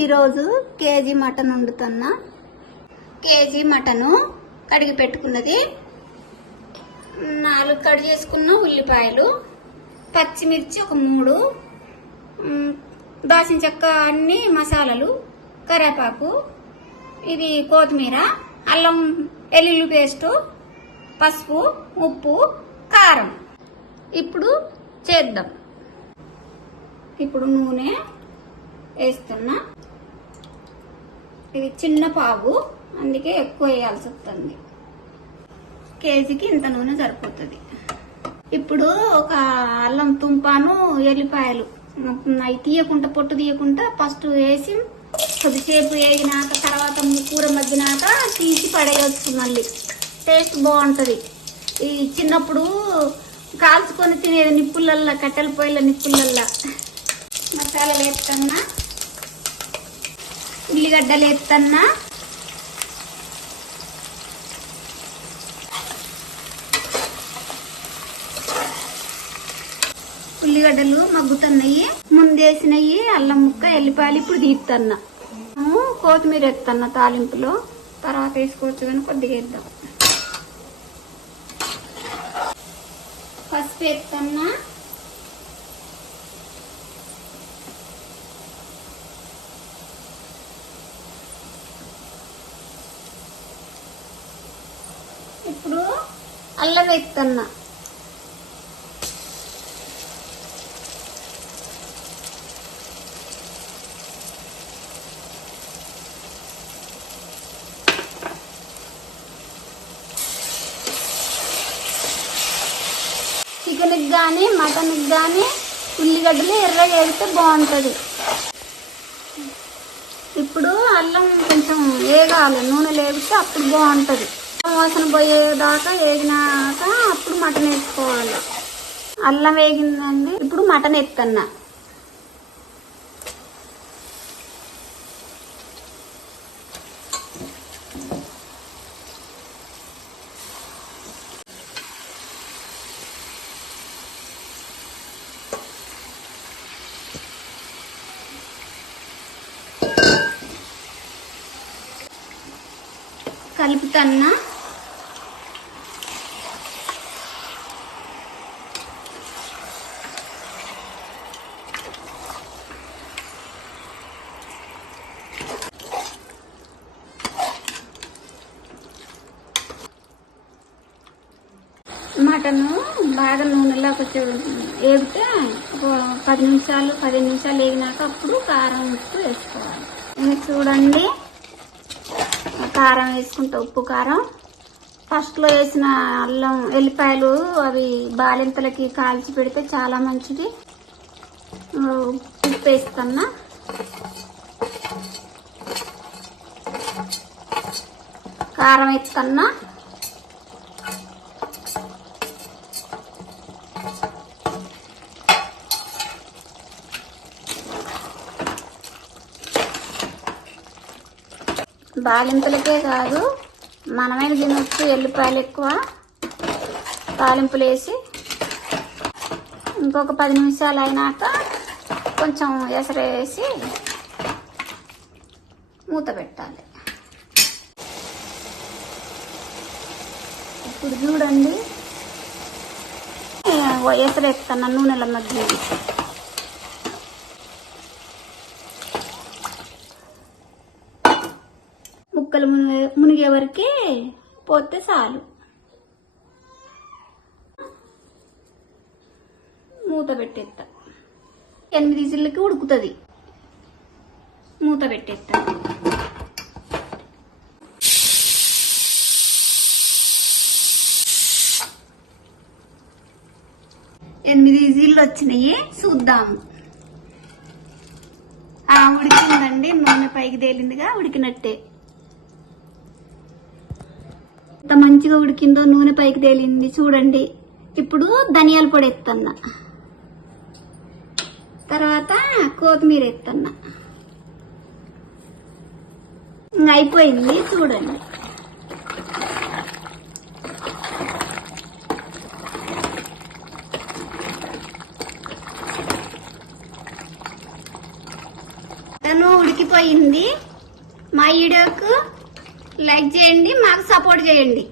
ఈరోజు KG mutton వండుతున్నా. KG mutton కడిగి పెట్టుకున్నది. నాలుగు కట్ చేసుకున్న ఉల్లిపాయలు పచ్చిమిర్చి ఒక మూడు మ్, చెక్క అన్ని మసాలాలు కరేపాకు ఇది కొత్తిమీర అల్లం వెల్లుల్లి పేస్టు పసుపు ఉప్పు కారం. ఇప్పుడు చేద్దాం. ఇప్పుడు నూనె వేస్తున్నా. ఇది చిన్న పావు అందుకే ఎక్కువ వేయాల్సి వస్తుంది. కేజీకి ఇంత నూనె సరిపోతుంది. ఇప్పుడు ఒక అల్లం తుంపాను ఎల్లిపాయలు. అవి తీయకుండా పొట్టు తీయకుండా ఫస్ట్ వేసి కొద్దిసేపు వేగినాక తర్వాత కూర మగ్గినాక తీసి పడేయచ్చు మళ్ళీ. టేస్ట్ బాగుంటుంది. ఈ చిన్నప్పుడు కాల్చుకొని తినేది నిప్పులల్లా కట్టెల పొయ్యిల నిప్పులల్లా. మసాలాలు వేసుకున్నా ఉల్లిగడ్డలు వేస్తున్నా ఉల్లిగడ్డలు మగ్గుతున్నాయి. ముందేసినవి అల్లం ముక్క ఎల్లిపాయలు ఇప్పుడు తీస్తున్నా కొత్తిమీర ఎత్తన్నా తాలింపులో. తర్వాత వేసుకోవచ్చు కానీ కొద్దిగా వేద్దాం. పసుపు ఎత్తన్నా ఇప్పుడు అల్లం వేస్తున్నా చికెన్కి కానీ మటన్కి కానీ ఉల్లిగడ్డలు ఎర్రగా వేస్తే బాగుంటుంది. ఇప్పుడు అల్లం కొంచెం వేగాలి. నూనె లేపితే అప్పుడు బాగుంటుంది. వాసన పోయేదాకా వేగినాక అప్పుడు మటన్ వేసుకోవాలి. అల్లం వేగిందండి ఇప్పుడు మటన్ ఎత్తన్నా. కలుపుతన్నా. మటన్ బాగా నూనెలో కొంచెం వేగితే ఒక పది నిమిషాలు పది నిమిషాలు వేగినాక అప్పుడు కారం ఉప్పు వేసుకోవాలి. ఇది చూడండి. కారం వేసుకుంటా ఉప్పు కారం. ఫస్ట్లో వేసిన అల్లం ఎల్లిపాయలు అవి బాలింతలకి కాల్చి పెడితే చాలా మంచిది. ఉప్పు వేస్తున్నా. కారం వేస్తున్నా. బాలింతలకే కాదు మనమైన తినొచ్చు ఎల్లిపాయలు ఎక్కువ తాలింపులు వేసి ఇంకొక పది నిమిషాలు అయినాక కొంచెం ఎసరేసి మూత పెట్టాలి. ఇప్పుడు చూడండి. ఎసరేస్తాను నూనెల మధ్య ముక్కలు మునిగే మునిగే వరకే పోతే చాలు. మూత పెట్టేస్తా ఎనిమిది విజిల్లకి ఉడుకుతుంది. మూత పెట్టేస్తా ఎనిమిది విజిల్లు వచ్చినాయి చూద్దాము. ఆ ఉడికిందండి. నూనె పైకి తేలిందిగా ఉడికినట్టే. ఎంత మంచిగా ఉడికిందో నూనె పైకి తేలింది చూడండి. ఇప్పుడు ధనియాల పొడి ఎత్తన్నా. తర్వాత కొత్తిమీర ఎత్తన్నా. ఇంకా అయిపోయింది చూడండి. తను ఉడికిపోయింది. మా వీడియోకు లైక్ చేయండి మాకు సపోర్ట్ చేయండి.